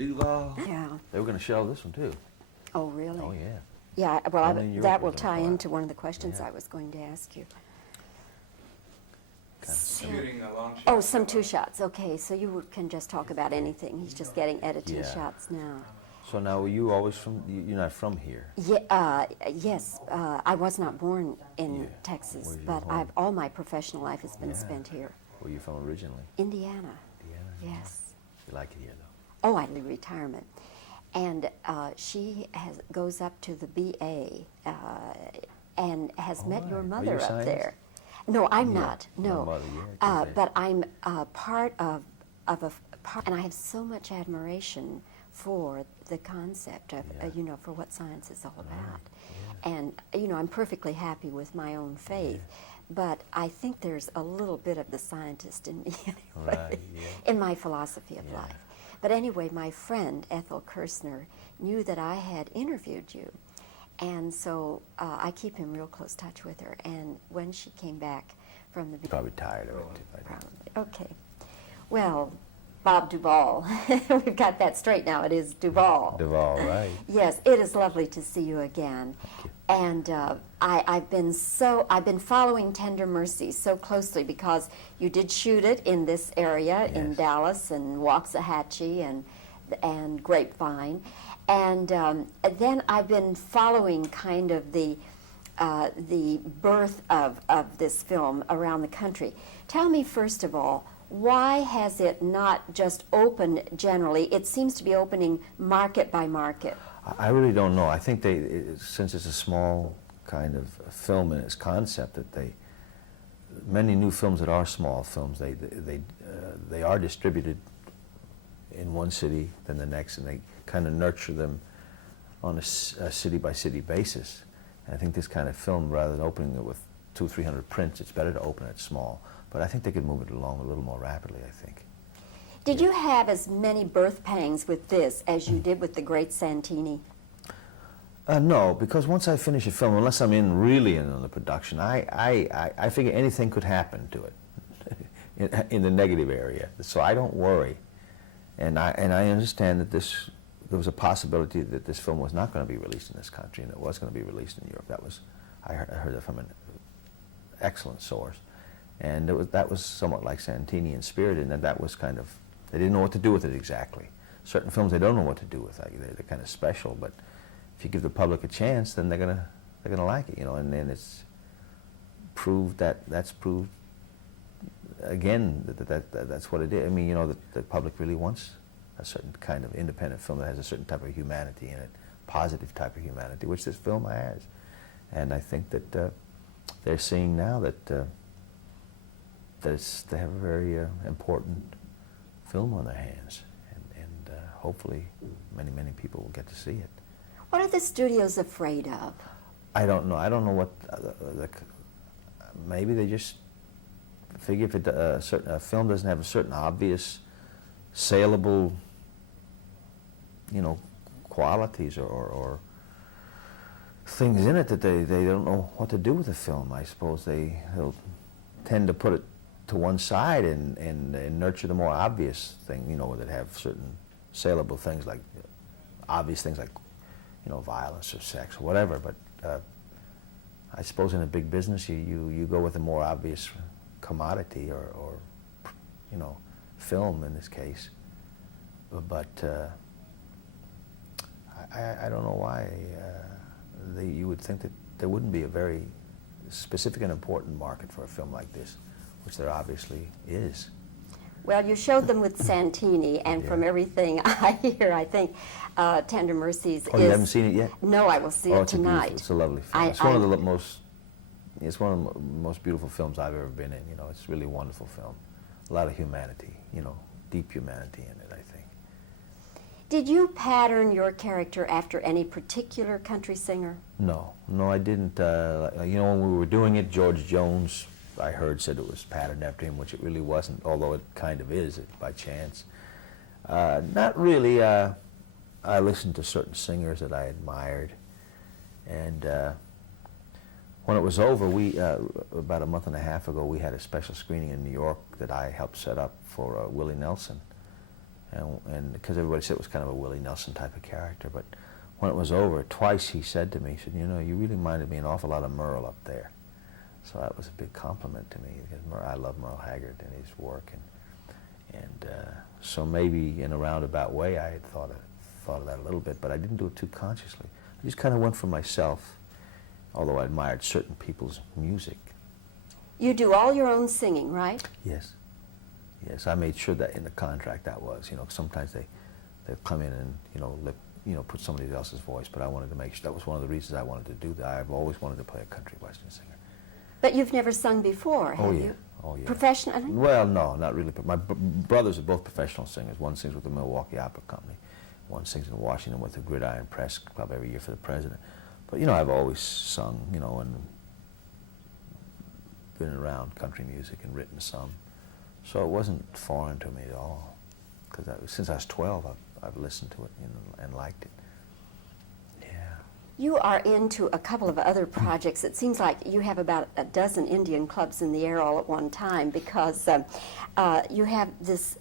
Duvall. Yeah. They were going to show this one too. Oh, really? Oh yeah. Yeah, well, Only in Europe that it will was tie on fire. into one of the questions Yeah. I was going to ask you. Kind of So- similar. Shooting a long shot. Oh, some two shots. Okay, so you can just talk about anything. He's just getting editing Yeah. shots now. So now, were you always from? You're not from here. Yeah, yes, I was not born in Yeah. Texas, Where's your but home? all my professional life has been Yeah. spent here. Where you from originally? Indiana, Indiana. yes. You like it here though. Oh, I leave retirement. And she goes up to the BA and has met your right. Are mother you a up scientist? there. No, I'm Yeah, not. my No, mother, yeah, okay. but I'm part of a part, and I have so much admiration for the concept of Yeah. for what science is all about. And I'm perfectly happy with my own faith. But I think there's a little bit of the scientist in me anyway, Right, yeah. in my philosophy of Yeah. life. But anyway, my friend Ethel Kersner knew that I had interviewed you, and so I keep in real close touch with her. And when she came back from the Probably tired of it too. I think. probably okay, well, Bob Duvall, we've got that straight now. It is Duvall. Duvall, right? Yes, it is lovely to see you again. Thank you. And I've been following Tender Mercies so closely because you did shoot it in this area in Yes. Dallas and Waxahachie and Grapevine, and then I've been following kind of the birth of this film around the country. Tell me first of all, why has it not just opened generally? It seems to be opening market by market. I really don't know. I think since it's a small kind of film in its concept, that many new films that are small films, they are distributed in one city, then the next, and they kind of nurture them on a city by city basis. And I think this kind of film, rather than opening it with 200-300 prints, it's better to open it small. But I think they could move it along a little more rapidly, I think. Did you have as many birth pangs with this as you did with The Great Santini? No, because once I finish a film, unless I'm really in on the production, I figure anything could happen to it in the negative area. So I don't worry. And I understand that there was a possibility that this film was not going to be released in this country and it was going to be released in Europe. I heard that from an excellent source. And that was somewhat like Santini in spirit, in that was kind of, they didn't know what to do with it exactly. Certain films they don't know what to do with. They're kind of special, but if you give the public a chance, then they're gonna like it, and then it's proved that's proved again that's what it is. I mean, the public really wants a certain kind of independent film that has a certain type of humanity in it, positive type of humanity, which this film has. And I think that they're seeing now that they have a very important film on their hands, and hopefully many people will get to see it. What are the studios afraid of? I don't know. I don't know what maybe they just figure if a film doesn't have a certain obvious, saleable, qualities or things in it that they don't know what to do with the film. I suppose they'll tend to put it to one side and nurture the more obvious thing, that have certain saleable things, like obvious things like violence or sex or whatever. But I suppose in a big business you go with a more obvious commodity or film in this case. But I don't know why you would think that there wouldn't be a very specific and important market for a film like this, which there obviously is. Well, you showed them with Santini, and from everything I hear, I think Tender Mercies is... Oh, you haven't seen it yet? No, I will see it tonight. It's a lovely film. It's one of the most beautiful films I've ever been in. It's really a wonderful film. A lot of humanity, deep humanity in it, I think. Did you pattern your character after any particular country singer? No, I didn't. When we were doing it, George Jones, I heard, said it was patterned after him, which it really wasn't, although it kind of is by chance. Not really. I listened to certain singers that I admired, and when it was over, we about a month and a half ago, we had a special screening in New York that I helped set up for Willie Nelson, and because everybody said it was kind of a Willie Nelson type of character. But when it was over, twice he said to me, he said, you know, you really reminded me an awful lot of Merle up there. So that was a big compliment to me, because I love Merle Haggard and his work, and so maybe in a roundabout way I had thought of that a little bit, but I didn't do it too consciously. I just kind of went for myself, although I admired certain people's music. You do all your own singing, right? Yes. Yes, I made sure that in the contract that was, you know, sometimes they'll come in and, put somebody else's voice, but I wanted to make sure, that was one of the reasons I wanted to do that. I've always wanted to play a country western singer. But you've never sung before, have you? Oh, yeah. Professionally? Well, no, not really. But my brothers are both professional singers. One sings with the Milwaukee Opera Company. One sings in Washington with the Gridiron Press Club every year for the president. But, I've always sung, and been around country music and written some. So it wasn't foreign to me at all. Because since I was 12, I've listened to it and liked it. You are into a couple of other projects. It seems like you have about a dozen Indian clubs in the air all at one time, because you have this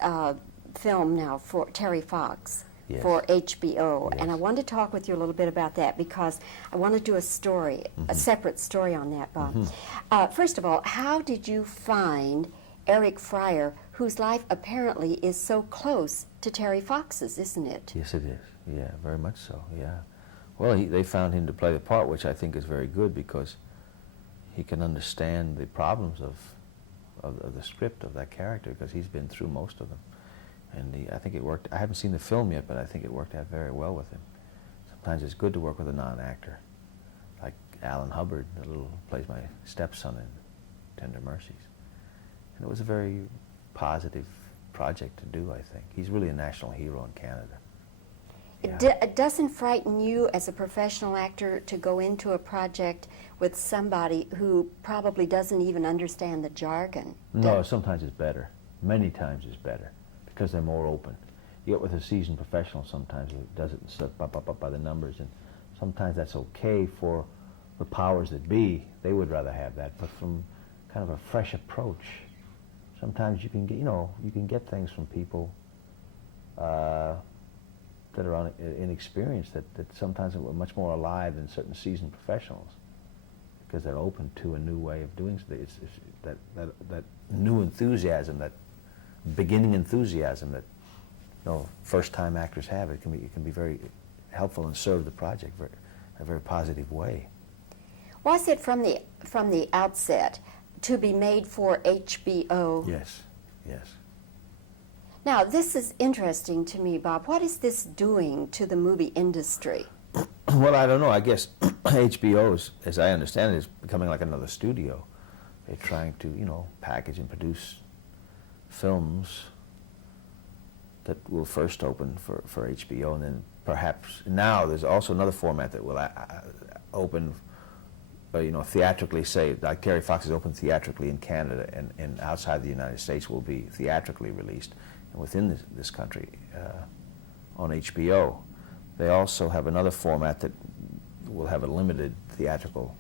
film now for Terry Fox. Yes. For HBO, Yes. and I wanted to talk with you a little bit about that, because I want to do a story, a separate story on that, Bob. First of all, how did you find Eric Fryer, whose life apparently is so close to Terry Fox's, isn't it? Yes, it is. Yeah, very much so, yeah. Well, they found him to play the part, which I think is very good, because he can understand the problems of the script of that character, because he's been through most of them. And I think it worked. I haven't seen the film yet, but I think it worked out very well with him. Sometimes it's good to work with a non-actor, like Alan Hubbard, plays my stepson in Tender Mercies. And it was a very positive project to do, I think. He's really a national hero in Canada. It doesn't frighten you as a professional actor to go into a project with somebody who probably doesn't even understand the jargon? No, sometimes it's better. Many times it's better, because they're more open. You get with a seasoned professional, sometimes it does it stuff up by the numbers, and sometimes that's okay for the powers that be. They would rather have that, but from kind of a fresh approach, sometimes you can get things from people that are inexperienced, that sometimes are much more alive than certain seasoned professionals, because they're open to a new way of doing something. It's that new enthusiasm, that beginning enthusiasm that first-time actors have. It can be very helpful and serve the project in a very positive way. Was it from the outset to be made for HBO? Yes, yes. Now, this is interesting to me, Bob. What is this doing to the movie industry? Well, I don't know. I guess HBO, as I understand it, is becoming like another studio. They're trying to, package and produce films that will first open for HBO, and then perhaps now there's also another format that will open, theatrically, say, like Terry Fox is open theatrically in Canada, and outside the United States will be theatrically released, and within this country on HBO. They also have another format that will have a limited theatrical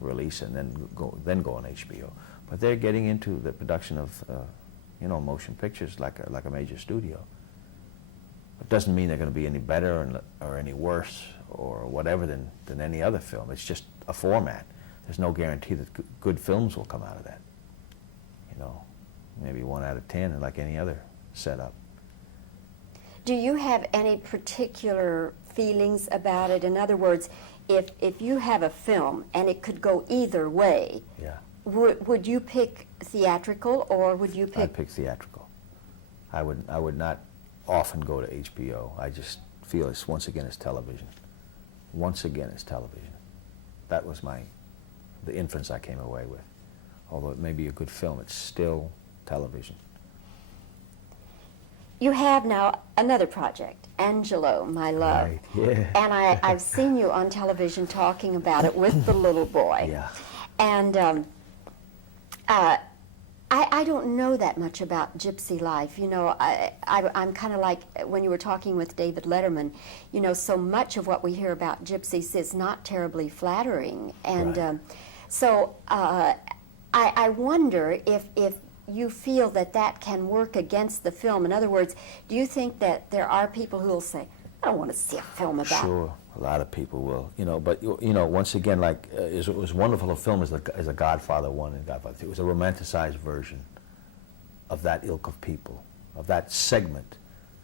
release and then go on HBO. But they're getting into the production of motion pictures like a major studio. It doesn't mean they're going to be any better or any worse or whatever than any other film. It's just a format. There's no guarantee that good films will come out of that. Maybe 1 out of 10, like any other setup. Do you have any particular feelings about it? In other words, if you have a film and it could go either way, yeah. Would you pick theatrical, or would you pick? I'd pick theatrical. I would not often go to HBO. I just feel once again it's television. Once again it's television. That was the inference I came away with. Although it may be a good film, it's still television. You have now another project, Angelo, My Love. Right, yeah. And I've seen you on television talking about it with the little boy. Yeah. And I don't know that much about gypsy life. I'm kind of like when you were talking with David Letterman, so much of what we hear about gypsies is not terribly flattering. And right. So I wonder if you feel that that can work against the film? In other words, do you think that there are people who will say, I don't want to see a film about... Sure, a lot of people will, but once again, like, it was wonderful a film as a Godfather 1 and Godfather 2. It was a romanticized version of that ilk of people, of that segment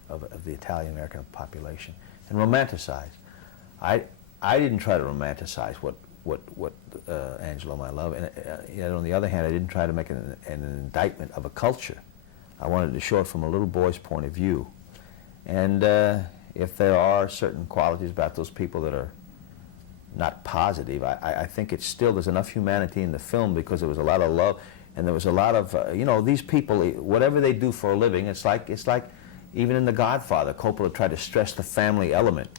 of the Italian-American population, and romanticized. I didn't try to romanticize what Angelo, my love, and yet on the other hand, I didn't try to make an indictment of a culture. I wanted to show it from a little boy's point of view. And if there are certain qualities about those people that are not positive, I think it's still, there's enough humanity in the film because there was a lot of love, and there was a lot of, these people, whatever they do for a living, it's like even in The Godfather, Coppola tried to stress the family element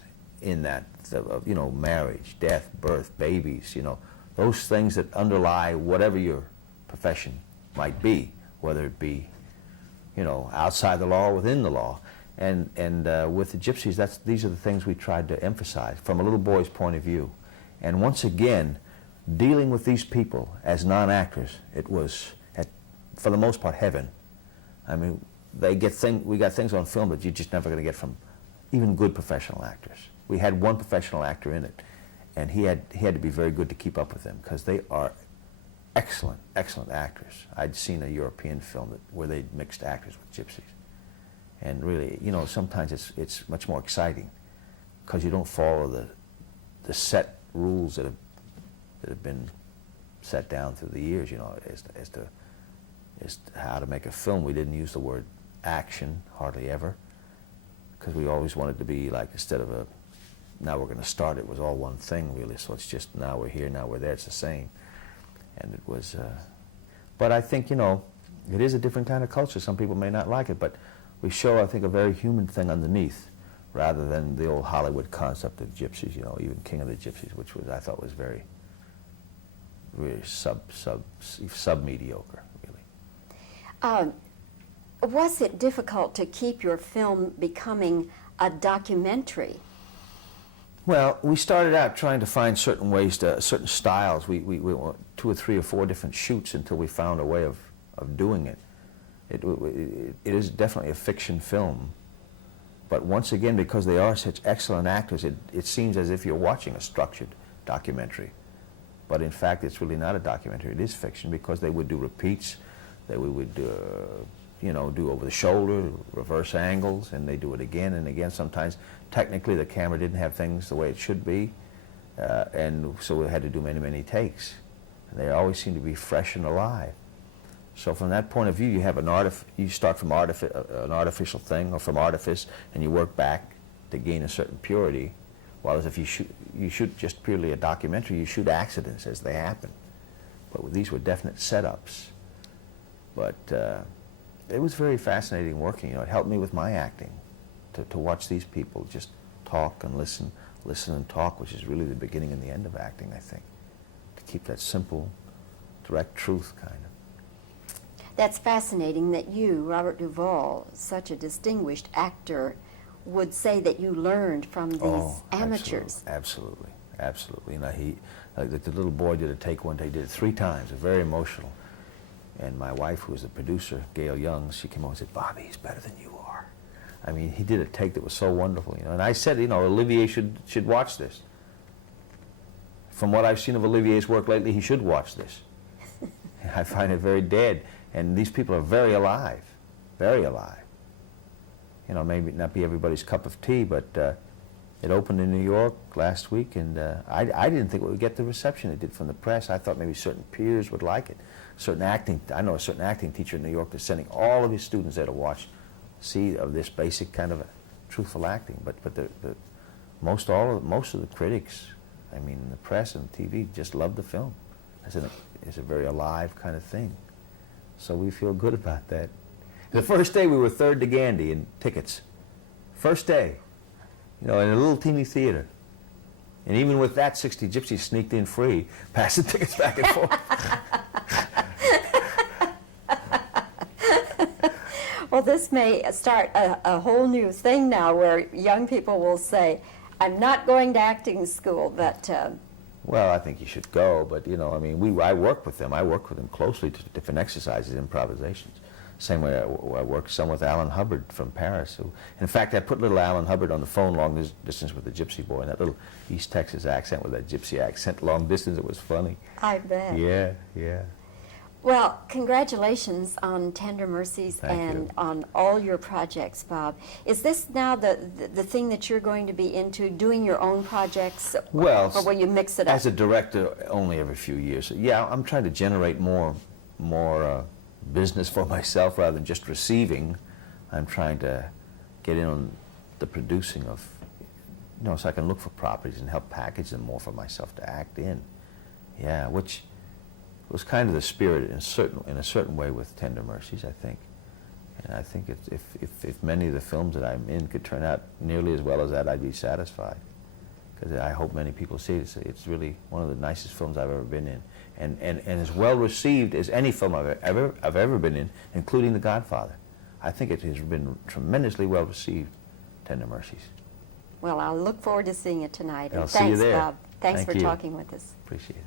in that, marriage, death, birth, babies, those things that underlie whatever your profession might be, whether it be, outside the law or within the law. And with the Gypsies, these are the things we tried to emphasize from a little boy's point of view. And once again, dealing with these people as non-actors, it was, for the most part, heaven. I mean, we got things on film that you're just never going to get from even good professional actors. We had one professional actor in it, and he had to be very good to keep up with them because they are excellent, excellent actors. I'd seen a European film where they mixed actors with Gypsies. And really, sometimes it's much more exciting because you don't follow the set rules that have been set down through the years, as to how to make a film. We didn't use the word action hardly ever because we always wanted to be like, instead of now we're going to start, it was all one thing really. So it's just now we're here, now we're there, it's the same. And it was, but I think, it is a different kind of culture. Some people may not like it, but we show, I think, a very human thing underneath, rather than the old Hollywood concept of Gypsies, even King of the Gypsies, which I thought was very sub-mediocre, really. Was it difficult to keep your film becoming a documentary? Well, we started out trying to find certain ways certain styles. We went 2 or 3 or 4 different shoots until we found a way of doing it. It is definitely a fiction film, but once again, because they are such excellent actors, it seems as if you're watching a structured documentary. But in fact, it's really not a documentary. It is fiction because they would do repeats, we would do over the shoulder, reverse angles, and they do it again and again. Sometimes, technically, the camera didn't have things the way it should be, and so we had to do many, many takes. And they always seem to be fresh and alive. So from that point of view, you have you start from an artificial thing, or from artifice, and you work back to gain a certain purity. While as if you shoot just purely a documentary, you shoot accidents as they happen. But these were definite setups. But it was very fascinating working. It helped me with my acting to watch these people just talk and listen and talk, which is really the beginning and the end of acting, I think. To keep that simple, direct truth, kind of. That's fascinating that you, Robert Duvall, such a distinguished actor, would say that you learned from these amateurs. Absolutely. The little boy did a take one day, did it 3 times, very emotional. And my wife, who was the producer, Gail Young, she came over and said, "Bobbie, he's better than you are." I mean, he did a take that was so wonderful, And I said, Olivier should watch this. From what I've seen of Olivier's work lately, he should watch this. I find it very dead. And these people are very alive, very alive. Maybe not be everybody's cup of tea, but it opened in New York last week, and I didn't think it would get the reception it did from the press. I thought maybe certain peers would like it. I know a certain acting teacher in New York that's sending all of his students there to see of this basic kind of truthful acting. But most of the critics, I mean, the press and TV, just love the film. It's a very alive kind of thing. So we feel good about that. The first day we were 3rd to Gandhi in tickets. First day, in a little teeny theater. And even with that, 60 Gypsies sneaked in free, passing tickets back and forth. Well, this may start a whole new thing now where young people will say, I'm not going to acting school, but Well, I think you should go, but you know, I mean, I work with them. I work with them closely to different exercises, improvisations. Same way I worked some with Alan Hubbard from Paris. Who, in fact, I put little Alan Hubbard on the phone long distance with the Gypsy boy, and that little East Texas accent with that Gypsy accent, long distance. It was funny. I bet. Yeah, yeah. Well, congratulations on Tender Mercies Thank you. on all your projects, Bob. Is this now the thing that you're going to be into, doing your own projects, Well, or will you mix it up? as a director, only every few years. Yeah, I'm trying to generate more business for myself rather than just receiving. I'm trying to get in on the producing of, you know, so I can look for properties and help package them more for myself to act in. Yeah, which was kind of the spirit in a certain way with Tender Mercies, I think. And I think if many of the films that I'm in could turn out nearly as well as that, I'd be satisfied. Because I hope many people see it. It's really one of the nicest films I've ever been in, and as well received as any film I've ever been in, including The Godfather. I think it has been tremendously well received, Tender Mercies. Well, I'll look forward to seeing it tonight. I'll And see you thanks, there. Bob. Thanks Thank for you. talking with us. Appreciate it.